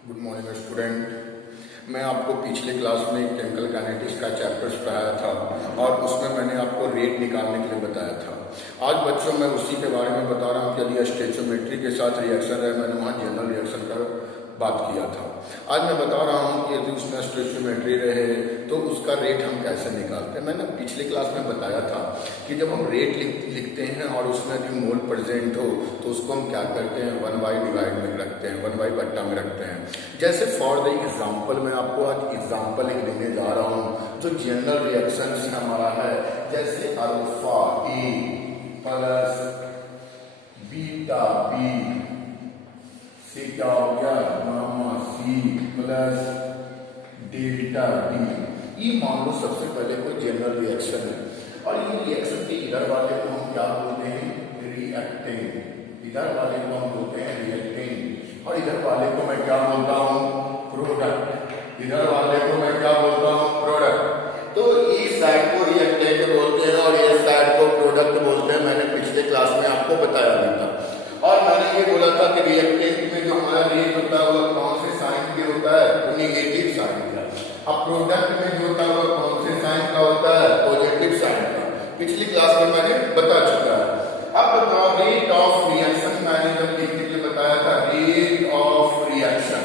Good morning student. मैं आपको पिछले क्लास में केमिकल काइनेटिक्स का चैप्टर्स पढ़ाया था और उसमें मैंने आपको रेट निकालने के लिए बताया था। आज बच्चों मैं उसी के बारे में बता रहा हूँ कि यदि स्टेचोमेट्री के साथ रिएक्शन है, मैंने वहाँ जनरल रिएक्शन का बात किया था। आज मैं बता रहा हूँ कि यदि उसमें स्टेचोमेट्री रहे तो उसका रेट हम कैसे निकालते हैं। मैंने पिछले क्लास में बताया था कि जब हम रेट लिखते हैं और उसमें यदि मोल प्रेजेंट हो तो उसको हम क्या करते हैं, 1/, डिवाइड में रखते हैं, 1/, बट्टा में रखते हैं। जैसे फॉर द एग्जाम्पल मैं आपको आज एग्जाम्पल एक देने जा रहा हूँ जो जनरल रिएक्शन हमारा है। जैसे alpha A plus beta B से क्या हो गया, gamma C plus delta D. ये मान लो सबसे पहले कोई जनरल रिएक्शन है और ये रिएक्शन के इधर वाले को हम क्या बोलते हैं, रिएक्टेंट। इधर वाले को हम बोलते हैं रिएक्टेंट और इधर वाले को मैं क्या बोलता हूँ, प्रोडक्ट। इधर वाले को मैं क्या बोलता हूँ, प्रोडक्ट। तो इस साइड को रिएक्टेंट बोलते हैं और इस साइड को प्रोडक्ट बोलते हैं। मैंने पिछले क्लास में आपको बताया भी था और मैंने ये बोला था कि रिएक्टेंट में जो हमारा रेट होता है वो कौन से साइन के होता है, तो नेगेटिव साइन का। अब प्रोडक्ट में जो होता है वो कौन से साइन का होता है, पॉजिटिव साइन का। पिछली क्लास में मैंने बता चुका है। अब बताओ रेट ऑफ रिएक्शन मैंने जब लिखने के लिए बताया था, rate of reaction,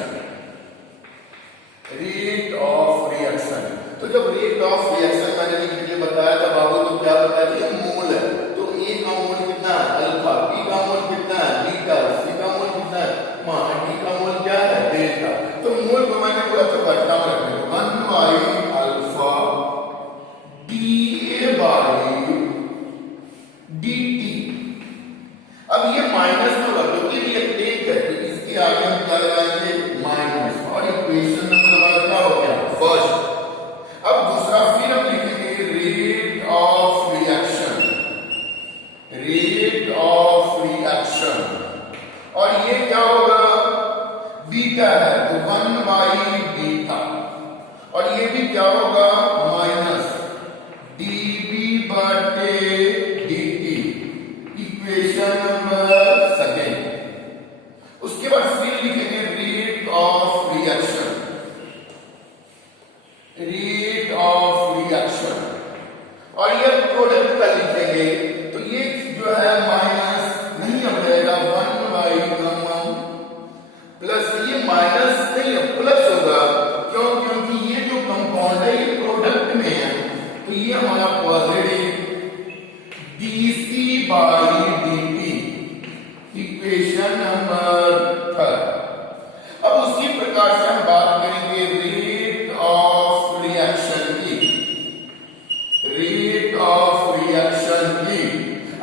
rate of reaction. तो जब रेट ऑफ रिएक्शन मैंने लिखने के लिए बताया था बाबू, तो क्या बताया था, मोल है। तो ए का मोल कितना है, अल्फा। बी का मोल कितना है, बीटा। सी का मोल कितना है, डी का मोल क्या है, डेल्टा। तो मोल को मैंने बोला तो बट्टा में रखने को, 1 alpha D A by D T. अब ये माइनस में होगा क्योंकि रिएक्टेंट है, तो इसके आगे हम क्या लगाएंगे, माइनस। और इक्वेशन नंबर हमारा क्या हो गया, फर्स्ट। अब दूसरा फिर हम लिखेंगे rate of reaction, rate of reaction. और ये क्या होगा, बीटा है तो 1/बीटा। और ये भी क्या होगा, माइनस डीबी बटे डीटी। Equation number second. उसके बाद फिर लिखेंगे rate of reaction, rate of reaction. और ये प्रोडक्ट का लिखेंगे तो ये जो है माइनस नहीं अब रहेगा, 1/गामा प्लस ये माइनस नहीं है प्लस होगा। क्यों, क्योंकि ये जो कंपाउंड है ये प्रोडक्ट में है तो ये हमारा positive dc by dt. Equation number third. अब उसी प्रकार से हम बात करेंगे रेट ऑफ रिएक्शन की, रेट ऑफ रिएक्शन की।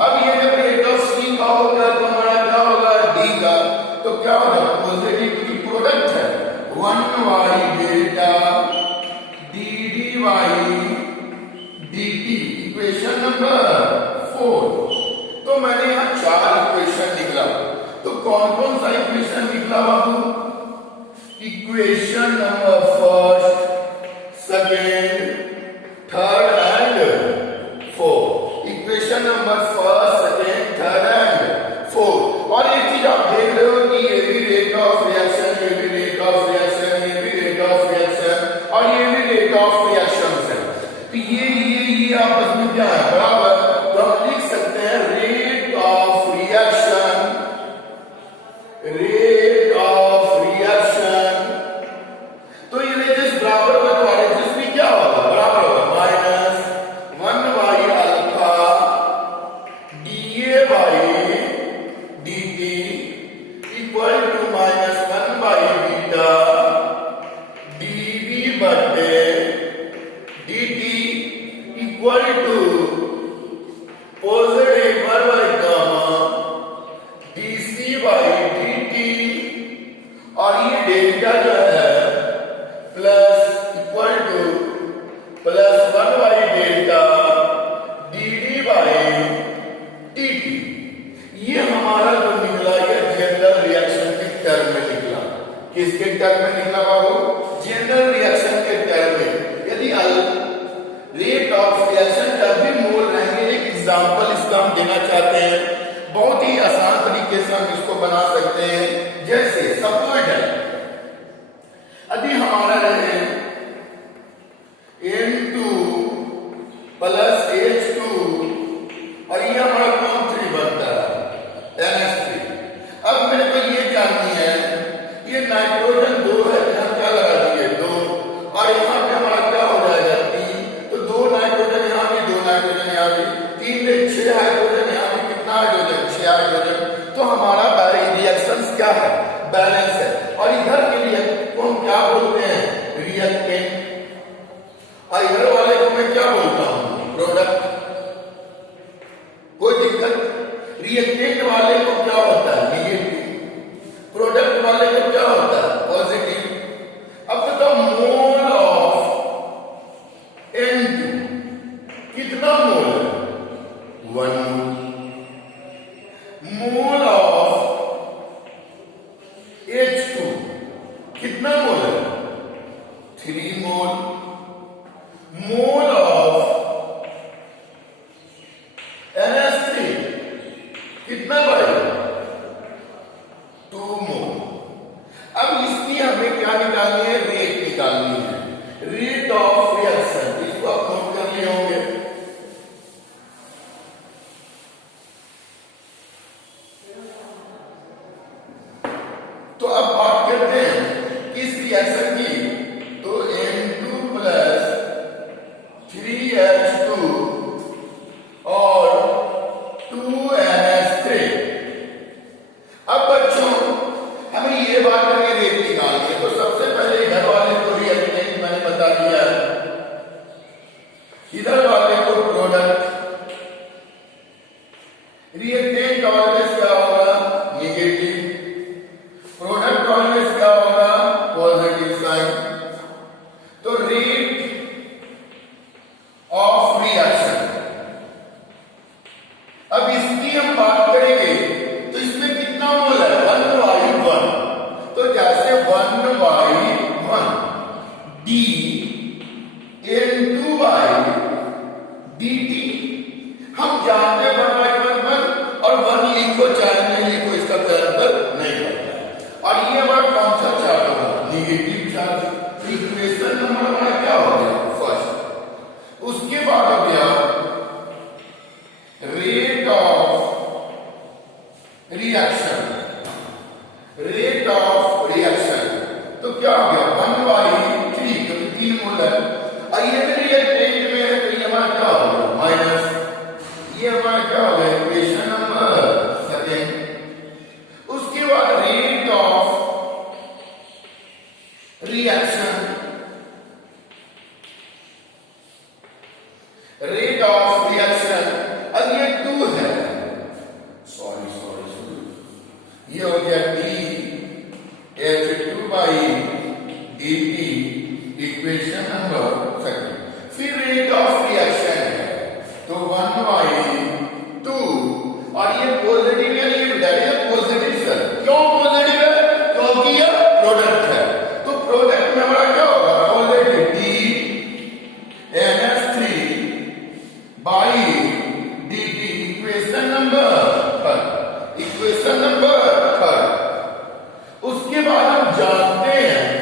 अब ये जब रेट ऑफ सी का होगा तो हमारा क्या होगा, डी का। तो क्या होगा, पॉजिटिव की प्रोडक्ट है, 1 delta D d y d t. Equation number 4। तो मैंने यहां 4 इक्वेशन निकला। तो कौन कौन सा इक्वेशन निकला बाबू, equation number first, second, third and fourth. Equation number first, second, third and fourth. और एक चीज आप देख रहे हो कि ये भी रेट ऑफ रिएक्शन, ये भी रेट ऑफ रिएक्शन, ये भी रेट ऑफ रिएक्शन और ये भी रेट ऑफ रिएक्शन है। तो ये आपस में क्या है, बराबर। तो हम लिख सकते हैं rate of reaction, rate of reaction. तो ये रेट बराबर होगा तो रेट भी क्या होगा, बराबर होगा minus 1 alpha D A by D T equal to minus 1 beta D B बटे D T equal to positive 1 gamma D C by D T. और ये डेल्टा जो है plus equal to plus 1 delta D D by D T. ये हमारा जो निकला ये जनरल रिएक्शन के टर्म में निकला। किसके टर्म में निकला बाबू, जनरल रिएक्शन के टर्म में। यदि रेट ऑफ रिएक्शन का भी मोल रहेंगे, एक एग्जांपल इसका हम देना चाहते हैं, बहुत ही आसान तरीके से हम इसको बना सकते हैं। जैसे सपोज है कितना मोल है? 3 मोल। मोल ऑफ NH3 कितना भाई? 2 मोल। अब इसकी हमें क्या निकालनी है? रेट निकालनी है, रेट ऑफ रिएक्शन। इसको आप नोट कर लिए होंगे। तो अब बात करते हैं किस रिएक्शन की। तो N2 प्लस 3H2 और 2NH3। अब बच्चों हमें ये बात करके रेट निकालनी है। तो सबसे पहले इधर वाले को रिएक्टेंट मैंने बता दिया, इधर वाले को प्रोडक्ट। रिएक्टेंट ऑलवेज क्या होगा? नेगेटिव। प्रोडक्ट ऑलवेज क्या होगा? Positive sign. तो रेट ऑफ रिएक्शन, अब इसकी हम बात करेंगे तो इसमें कितना मोल है? 1/1। तो जैसे 1/1 d N2/dt। हम जानते हैं 1/1 और 1 लिखो चाहे नहीं लिखो, इसका कोई अंतर नहीं पड़ता है। और ये हमारा कौन सा चार्ज होगा? Negative charge. इक्वेशन नंबर हमारा क्या हो गया? फर्स्ट। उसके बाद हो गया rate of reaction. Rate of reaction तो क्या हो गया? 1/3, क्योंकि 3 मोल है। और ये रिएक्टेंट में है तो ये हमारा क्या हो गया? माइनस। ये हमारा क्या हो गया? Equation number second. उसके बाद rate of reaction, rate of reaction. अब ये 2 है, सॉरी, ये हो गया DH2/dt, इक्वेशन नंबर सेकंड। फिर रेट ऑफ रिएक्शन है तो 1/2। और ये पॉजिटिव या नेगेटिव? Positive sir. क्यों पॉजिटिव है? क्योंकि ये प्रोडक्ट है। तो प्रोडक्ट में हमारा क्या होगा? Positive NH3/dt, equation number third. Equation number third. उसके बाद हम जानते हैं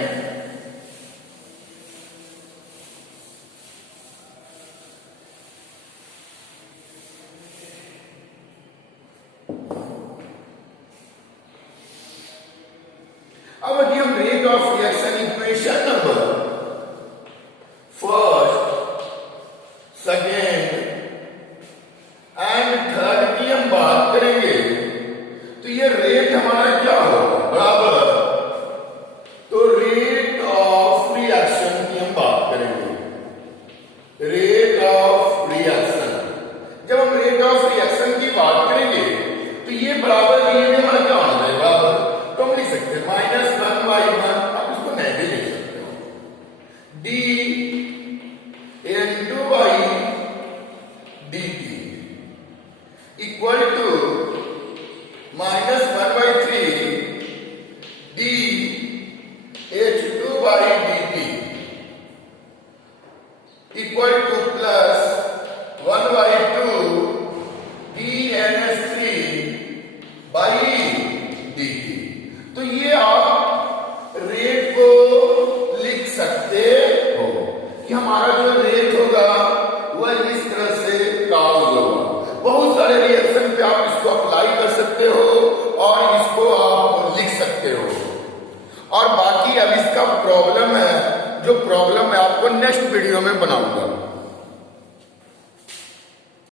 अब यदि हम rate of reaction equation number first, second and third की हम बात करेंगे तो ये रेट हमारा क्या होगा? बराबर। तो रेट ऑफ रिएक्शन की हम बात करेंगे। रेट ऑफ रिएक्शन, जब हम रेट ऑफ रिएक्शन की बात करेंगे तो ये बराबर, ये हमारा क्या होना है? बराबर। तो हम लिख सकते हैं -1/1। आप इसको नहीं भी लिख सकते हो। d N2/dt equal to -1/3 d H2/dt equal to plus 1/2 d NH3/dt। तो ये आप रेट को लिख सकते हो कि हमारा जो रेट होगा वह इस तरह से काउंट होगा। बहुत सारे रिएक्शन पे आप इसको अप्लाई कर सकते हो और इसको आप लिख सकते हो। और बाकी अब इसका प्रॉब्लम है, जो प्रॉब्लम मैं आपको नेक्स्ट वीडियो में बनाऊंगा।